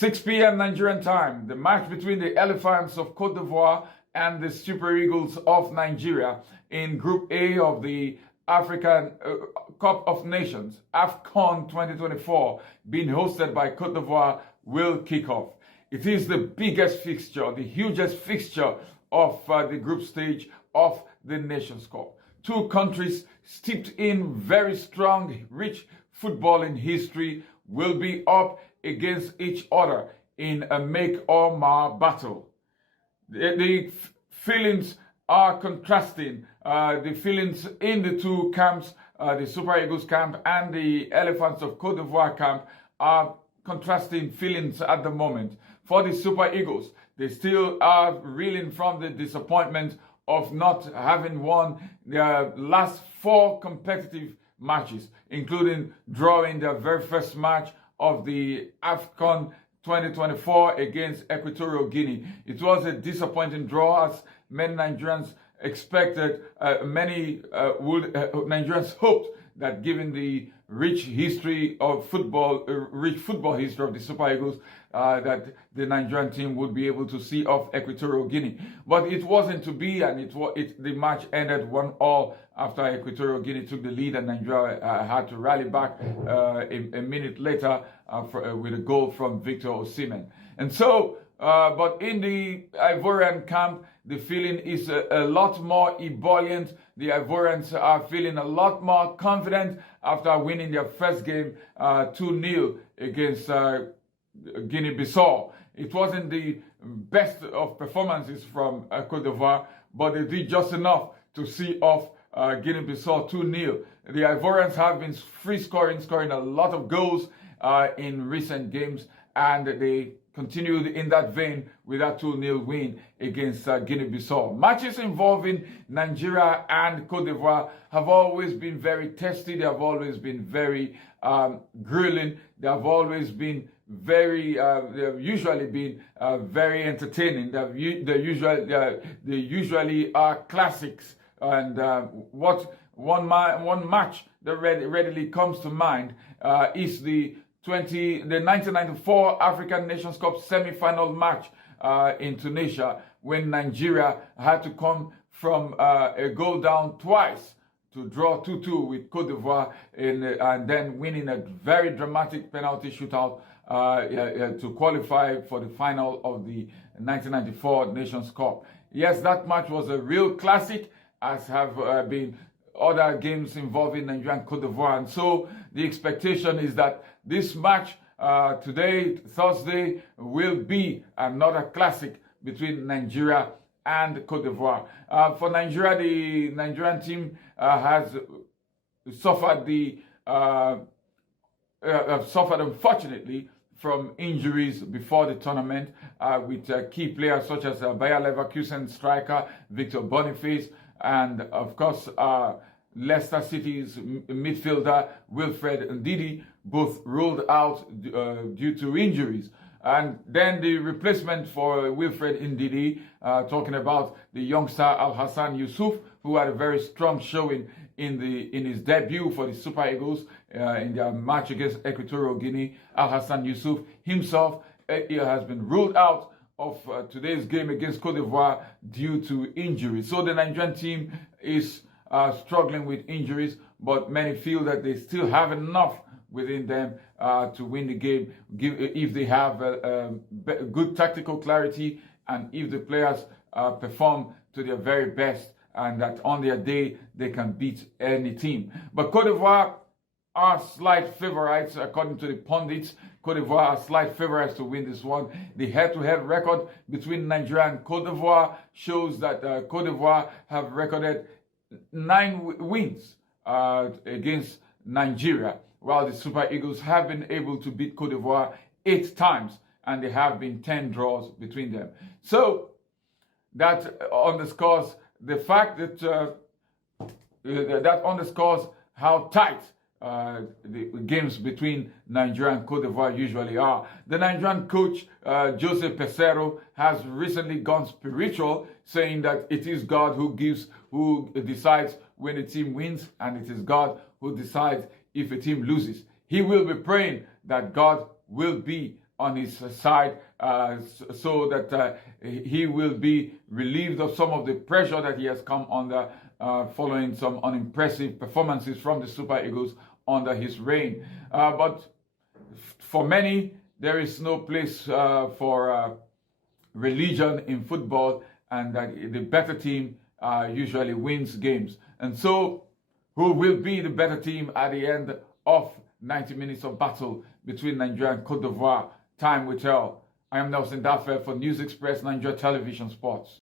6 p.m. Nigerian time, the match between the Elephants of Cote d'Ivoire and the Super Eagles of Nigeria in Group A of the African Cup of Nations, AFCON 2024, being hosted by Cote d'Ivoire, will kick off. It is the biggest fixture, the hugest fixture of the group stage of the Nations Cup. Two countries steeped in very strong, rich footballing history will be up against each other in a make or mar battle. The feelings are contrasting. The feelings in the two camps, the Super Eagles camp and the Elephants of Cote d'Ivoire camp, are contrasting feelings at the moment. For the Super Eagles, they still are reeling from the disappointment of not having won their last 4 competitive matches, including drawing their very first match of the AFCON 2024 against Equatorial Guinea. It was a disappointing draw, as many Nigerians expected. Nigerians hoped that, given the rich history of football, rich football history of the Super Eagles, that the Nigerian team would be able to see off Equatorial Guinea. But it wasn't to be, and the match ended 1-1 after Equatorial Guinea took the lead, and Nigeria had to rally back a minute later with a goal from Victor Osimhen. And so, but in the Ivorian camp, the feeling is a lot more ebullient. The Ivorians are feeling a lot more confident after winning their first game 2-0 against Guinea-Bissau. It wasn't the best of performances from Cote d'Ivoire, but they did just enough to see off Guinea-Bissau 2-0. The Ivorians have been scoring a lot of goals in recent games, and they continued in that vein with that 2-0 win against Guinea-Bissau. Matches involving Nigeria and Cote d'Ivoire have always been very testy. They have always been very grueling. They have always been they've usually been very entertaining. They usually are classics. And one match that readily comes to mind is the 1994 African Nations Cup semi-final match in Tunisia, when Nigeria had to come from a goal down twice to draw 2-2 with Cote d'Ivoire, and then winning a very dramatic penalty shootout to qualify for the final of the 1994 Nations Cup. Yes, that match was a real classic, as have been other games involving Nigeria and Cote d'Ivoire. And so the expectation is that this match today, Thursday, will be another classic between Nigeria and Cote d'Ivoire. For Nigeria, the Nigerian team has suffered unfortunately from injuries before the tournament, with key players such as Bayer Leverkusen striker Victor Boniface, and of course Leicester City's midfielder Wilfred Ndidi, both ruled out due to injuries. And then the replacement for Wilfred Ndidi, talking about the youngster Al-Hassan Yusuf, who had a very strong showing in his debut for the Super Eagles in their match against Equatorial Guinea. Al-Hassan Yusuf himself has been ruled out of today's game against Cote d'Ivoire due to injury. So the Nigerian team is struggling with injuries, but many feel that they still have enough within them to win the game, if they have good tactical clarity, and if the players perform to their very best, and that on their day they can beat any team. But Cote d'Ivoire are slight favorites, according to the pundits. Cote d'Ivoire are slight favorites to win this one. The head-to-head record between Nigeria and Cote d'Ivoire shows that Cote d'Ivoire have recorded 9 wins against Nigeria, while the Super Eagles have been able to beat Cote d'Ivoire 8 times, and there have been 10 draws between them. So that underscores the fact that that underscores how tight the games between Nigeria and Cote d'Ivoire usually are. The Nigerian coach, Jose Peseiro, has recently gone spiritual, saying that it is God who decides when a team wins, and it is God who decides if a team loses. He will be praying that God will be on his side, so that he will be relieved of some of the pressure that he has come under following some unimpressive performances from the Super Eagles under his reign. But for many, there is no place for religion in football, and the better team usually wins games. And so, who will be the better team at the end of 90 minutes of battle between Nigeria and Cote d'Ivoire? Time will tell. I am Nelson Dafe for News Express Nigeria Television Sports.